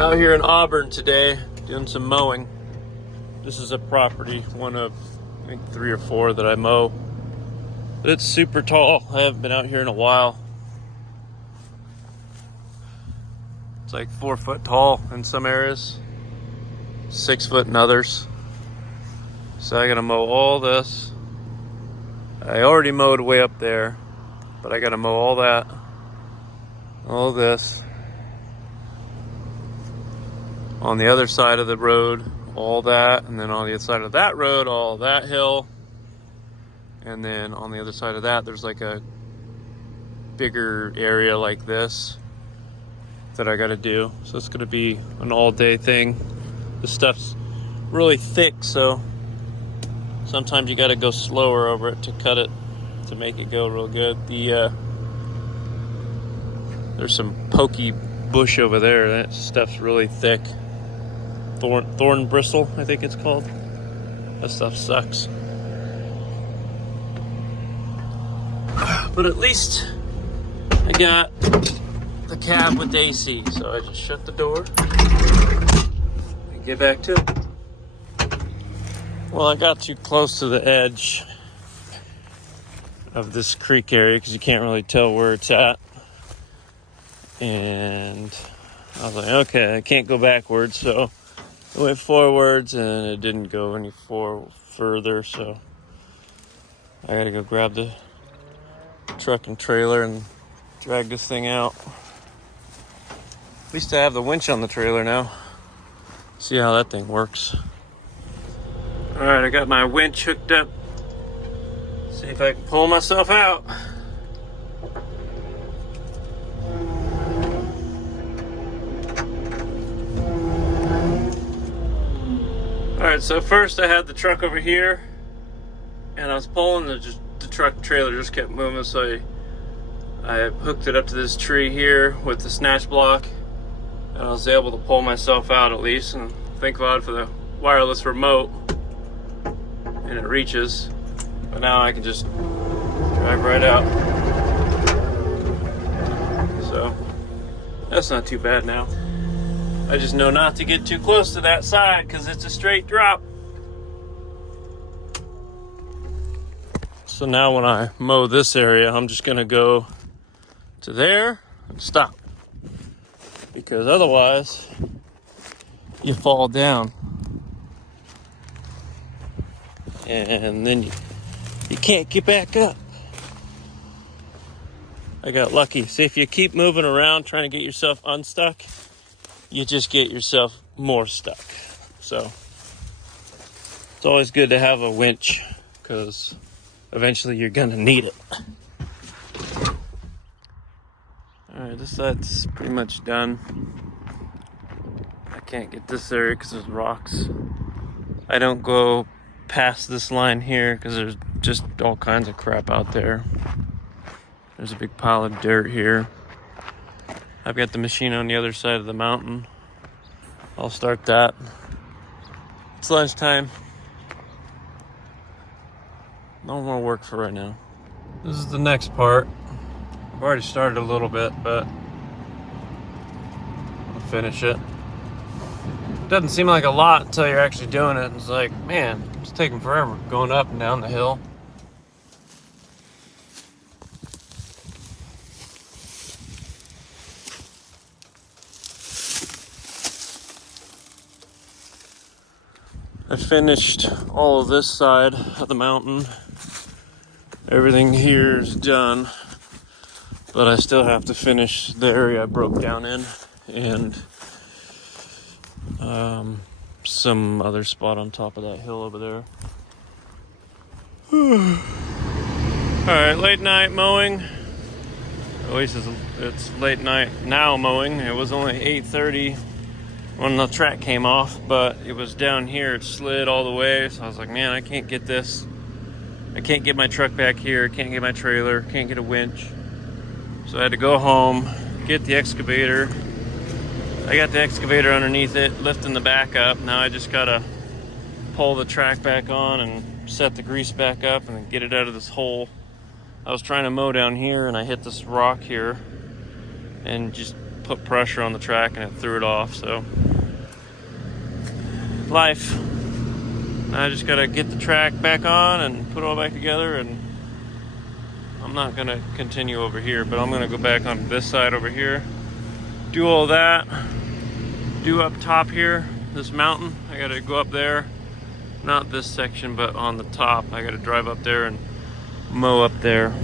Out here in Auburn today, doing some mowing. This is a property, one of I think 3 or 4 that I mow. But it's super tall. I haven't been out here in a while. It's like 4 foot tall in some areas, 6 foot in others. So I gotta mow all this. I already mowed way up there, but I gotta mow all that, all this. On the other side of the road, all that, and then on the other side of that road, all that hill. And then on the other side of that, there's like a bigger area like this that I gotta do. So it's gonna be an all-day thing. This stuff's really thick, so sometimes you gotta go slower over it to cut it, to make it go real good. There's some pokey bush over there. That stuff's really thick. Thorn bristle, I think it's called. That stuff sucks. But at least I got the cab with AC, so I just shut the door and get back to it. Well, I got too close to the edge of this creek area because you can't really tell where it's at. And I was like, okay, I can't go backwards, so I went forwards and it didn't go any further, so I gotta go grab the truck and trailer and drag this thing out. At least I have the winch on the trailer now. See how that thing works. Alright, I got my winch hooked up. See if I can pull myself out. Alright, so first I had the truck over here, and I was pulling, the truck trailer just kept moving, so I hooked it up to this tree here with the snatch block, and I was able to pull myself out at least, and thank God for the wireless remote, and it reaches, but now I can just drive right out. So that's not too bad now. I just know not to get too close to that side because it's a straight drop. So now when I mow this area, I'm just gonna go to there and stop. Because otherwise, you fall down. And then you can't get back up. I got lucky. See, if you keep moving around trying to get yourself unstuck, you just get yourself more stuck. So it's always good to have a winch because eventually you're gonna need it. Alright, this side's pretty much done. I can't get this area because there's rocks. I don't go past this line here because there's just all kinds of crap out there. There's a big pile of dirt here. I've got the machine on the other side of the mountain. I'll start that. It's lunchtime. No more work for right now. This is the next part. I've already started a little bit, but I'll finish it. Doesn't seem like a lot until you're actually doing it. It's like, man, it's taking forever going up and down the hill. I finished all of this side of the mountain. Everything here is done, but I still have to finish the area I broke down in and some other spot on top of that hill over there. Alright, late night mowing. At least it's late night now mowing. It was only 8:30 when the track came off, but it was down here. It slid all the way, so I was like, man, I can't get this. I can't get my truck back here, can't get my trailer, can't get a winch. So I had to go home, get the excavator. I got the excavator underneath it, lifting the back up. Now I just gotta pull the track back on and set the grease back up and get it out of this hole. I was trying to mow down here and I hit this rock here and just put pressure on the track and it threw it off. So life. I just gotta get the track back on and put it all back together, and I'm not gonna continue over here, but I'm gonna go back on this side over here, do all that, do up top here, this mountain. I gotta go up there, not this section, but on the top. I gotta drive up there and mow up there.